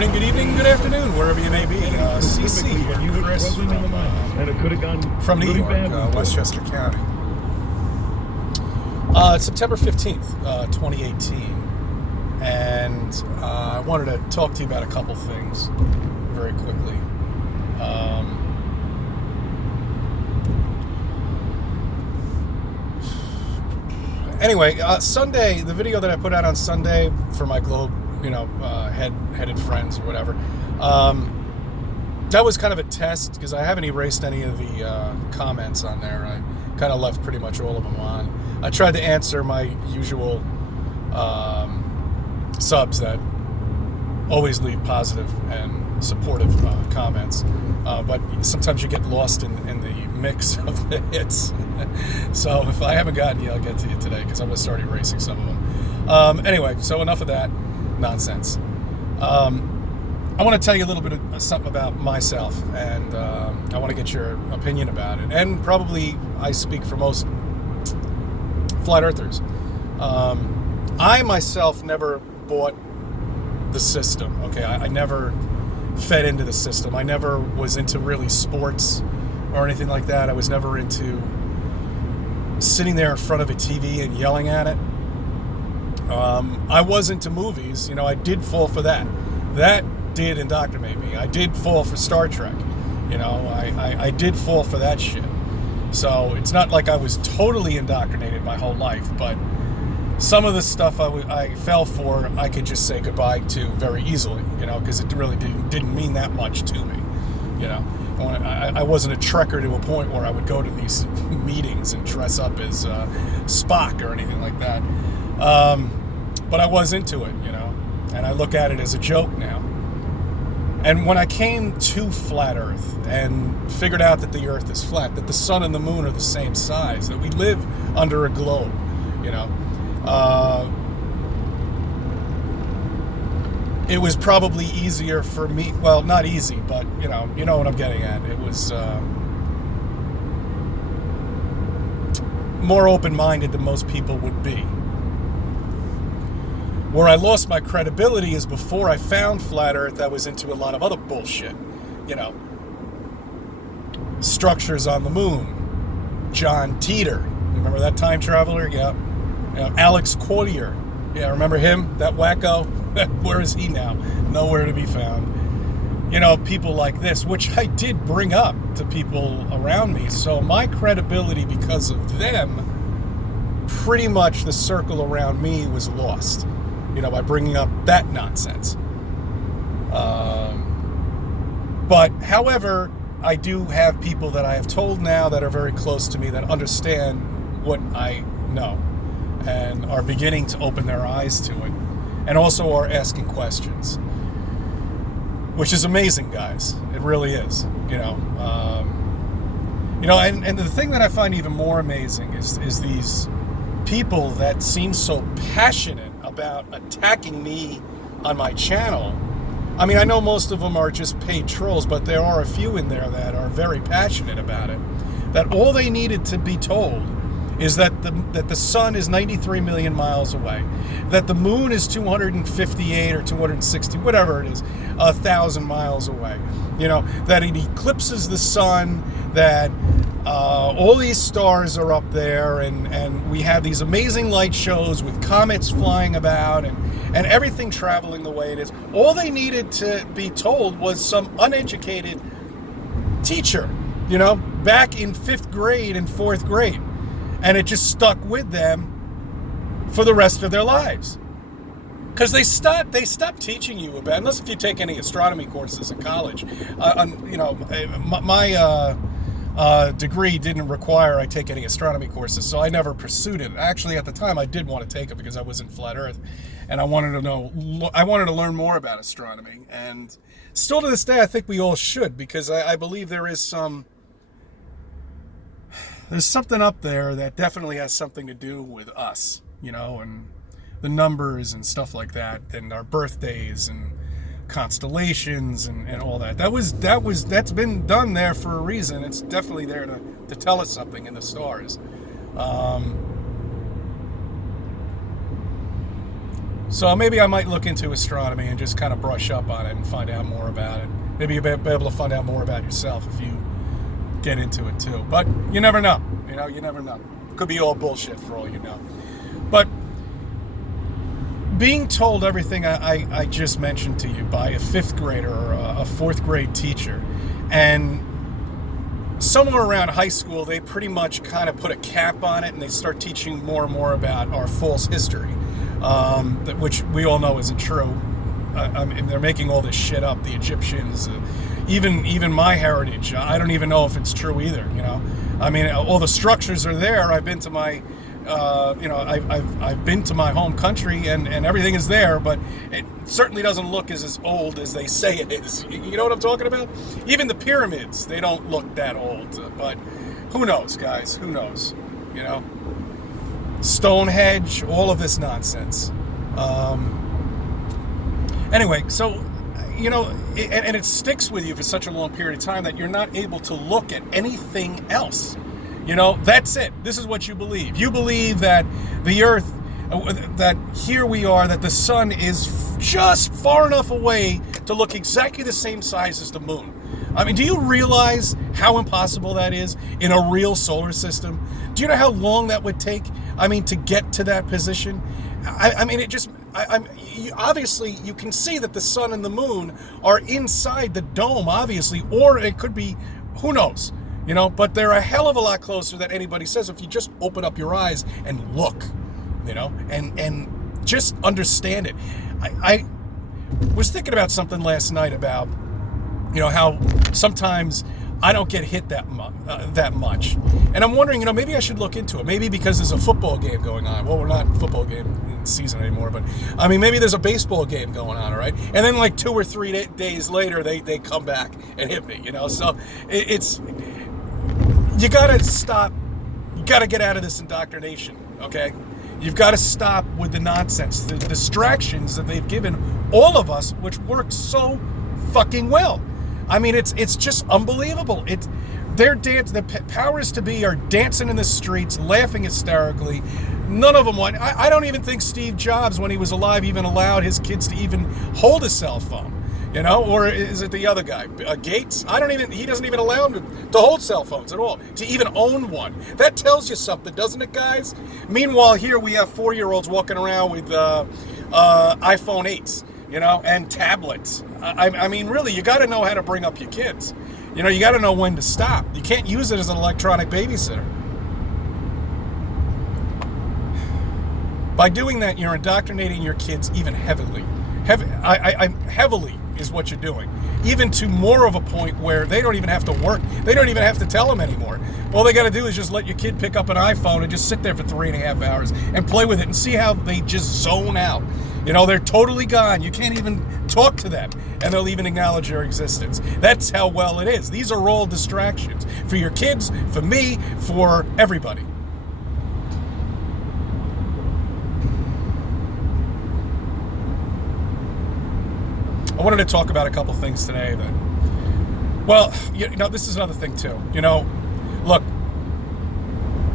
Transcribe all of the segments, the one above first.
morning, good evening, good afternoon, wherever you may be. CC here, Chris from New York, Westchester County. It's September 15th, 2018, and I wanted to talk to you about a couple things very quickly. Anyway, Sunday, the video that I put out on Sunday for my Globe, headed friends or whatever, that was kind of a test because I haven't erased any of the comments on there. I kind of left pretty much all of them on. I tried to answer my usual subs that always leave positive and supportive comments, but sometimes you get lost in the mix of the hits. So if I haven't gotten you, I'll get to you today because I'm going to start erasing some of them. Anyway, so enough of that nonsense. I want to tell you a little bit of something about myself, and I want to get your opinion about it. And probably I speak for most flat earthers. I myself never bought the system. Okay, I never fed into the system. I never was into really sports or anything like that. I was never into sitting there in front of a TV and yelling at it. I was into movies. I did fall for that. That did indoctrinate me. I did fall for Star Trek. I did fall for that shit. So it's not like I was totally indoctrinated my whole life, but some of the stuff I fell for, I could just say goodbye to very easily, because it really didn't mean that much to me. I wasn't a trekker to a point where I would go to these meetings and dress up as Spock or anything like that. But I was into it, and I look at it as a joke now. And when I came to flat Earth and figured out that the Earth is flat, that the sun and the moon are the same size, that we live under a globe, it was probably easier for me. Well, not easy, but you know what I'm getting at. It was more open-minded than most people would be. Where I lost my credibility is before I found Flat Earth, I was into a lot of other bullshit. Structures on the moon. John Titor. Remember that time traveler? Yeah. Alex Collier. Yeah, remember him? That wacko? Where is he now? Nowhere to be found. People like this, which I did bring up to people around me. So my credibility because of them, pretty much the circle around me was lost. By bringing up that nonsense. But, however, I do have people that I have told now that are very close to me that understand what I know and are beginning to open their eyes to it, and also are asking questions, which is amazing, guys. It really is. And the thing that I find even more amazing is these people that seem so passionate about attacking me on my channel. I mean, I know most of them are just paid trolls, but there are a few in there that are very passionate about it. That all they needed to be told is that the sun is 93 million miles away, that the moon is 258 or 260, whatever it is, 1,000 miles away. That it eclipses the sun, that all these stars are up there, and we have these amazing light shows with comets flying about and everything traveling the way it is. All they needed to be told was some uneducated teacher, back in 5th grade and 4th grade. And it just stuck with them for the rest of their lives. Because they stopped teaching you about, unless if you take any astronomy courses in college. My degree didn't require I take any astronomy courses, so I never pursued it. Actually, at the time, I did want to take it because I was in Flat Earth, and I wanted to learn more about astronomy. And still to this day, I think we all should, because I believe there's something up there that definitely has something to do with us, and the numbers and stuff like that, and our birthdays and constellations and all that. That's been done there for a reason. It's definitely there to tell us something in the stars. So maybe I might look into astronomy and just kind of brush up on it and find out more about it. Maybe you'll be able to find out more about yourself if you get into it too. But you never know. You never know. Could be all bullshit for all you know. But being told everything I just mentioned to you by a fifth grader or a fourth grade teacher, and somewhere around high school, they pretty much kind of put a cap on it and they start teaching more and more about our false history, which we all know isn't true. I mean, they're making all this shit up, the Egyptians, even my heritage. I don't even know if it's true either, I mean, all the structures are there. I've been to my, I've been to my home country and everything is there, but it certainly doesn't look as old as they say it is. You know what I'm talking about? Even the pyramids, they don't look that old, but who knows, guys? Who knows? Stonehenge, all of this nonsense. Anyway, so, and it sticks with you for such a long period of time that you're not able to look at anything else. That's it. This is what you believe. You believe that the earth, that here we are, that the sun is just far enough away to look exactly the same size as the moon. I mean, do you realize how impossible that is in a real solar system? Do you know how long that would take? I mean, to get to that position? Obviously, you can see that the sun and the moon are inside the dome, obviously, or it could be, who knows, but they're a hell of a lot closer than anybody says if you just open up your eyes and look, and just understand it. I was thinking about something last night about, how sometimes I don't get hit that much. And I'm wondering, maybe I should look into it. Maybe because there's a football game going on. Well, we're not in football game season anymore, but I mean, maybe there's a baseball game going on, all right? And then like 2 or 3 days later, they come back and hit me, So it's, you gotta stop. You gotta get out of this indoctrination, okay? You've got to stop with the nonsense, the distractions that they've given all of us, which work so fucking well. I mean, it's just unbelievable. The powers to be are dancing in the streets, laughing hysterically. None of them want. I don't even think Steve Jobs, when he was alive, even allowed his kids to even hold a cell phone. Or is it the other guy, Gates? He doesn't even allow them to hold cell phones at all, to even own one. That tells you something, doesn't it, guys? Meanwhile, here we have 4-year-olds walking around with iPhone 8s, and tablets. I mean, really, you got to know how to bring up your kids. You got to know when to stop. You can't use it as an electronic babysitter. By doing that, you're indoctrinating your kids even heavily. Heavily is what you're doing. Even to more of a point where they don't even have to work. They don't even have to tell them anymore. All they got to do is just let your kid pick up an iPhone and just sit there for 3.5 hours and play with it and see how they just zone out. They're totally gone. You can't even talk to them, and they'll even acknowledge your existence. That's how well it is. These are all distractions for your kids, for me, for everybody. I wanted to talk about a couple things today this is another thing too. Look,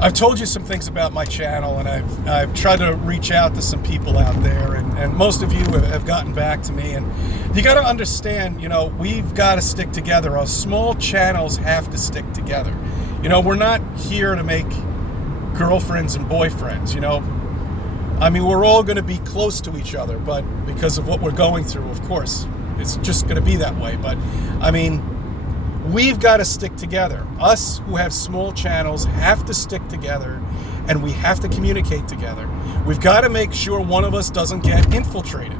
I've told you some things about my channel, and I've tried to reach out to some people out there, and most of you have gotten back to me, and you got to understand, we've got to stick together. Our small channels have to stick together. We're not here to make girlfriends and boyfriends, I mean, we're all going to be close to each other, but because of what we're going through, of course, it's just going to be that way. But, I mean, we've got to stick together. Us who have small channels have to stick together, and we have to communicate together. We've got to make sure one of us doesn't get infiltrated.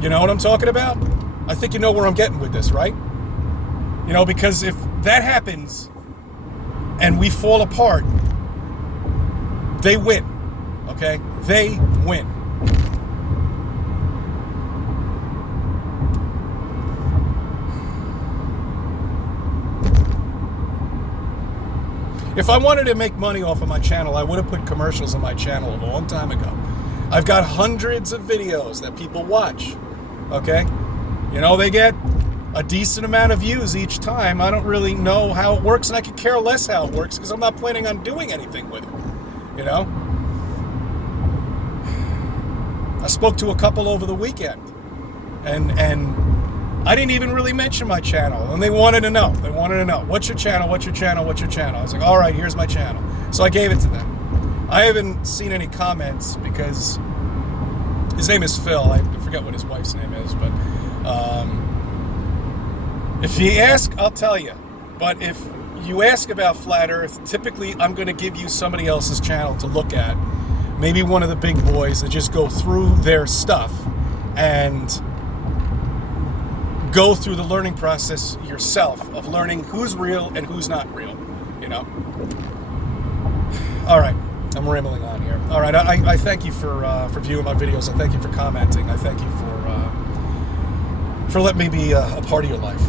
You know what I'm talking about? I think you know where I'm getting with this, right? Because if that happens and we fall apart, they win. Okay? They win. If I wanted to make money off of my channel, I would have put commercials on my channel a long time ago. I've got hundreds of videos that people watch. Okay? They get a decent amount of views each time. I don't really know how it works, and I could care less how it works because I'm not planning on doing anything with it. I spoke to a couple over the weekend, and I didn't even really mention my channel, and they wanted to know. They wanted to know, what's your channel? What's your channel? What's your channel? I was like, all right, here's my channel. So I gave it to them. I haven't seen any comments because his name is Phil. I forget what his wife's name is, but if you ask, I'll tell you. But if you ask about Flat Earth, typically I'm going to give you somebody else's channel to look at. Maybe one of the big boys that just go through their stuff and go through the learning process yourself of learning who's real and who's not real, you know? All right, I'm rambling on here. All right, I thank you for viewing my videos. I thank you for commenting. I thank you for letting me be a part of your life.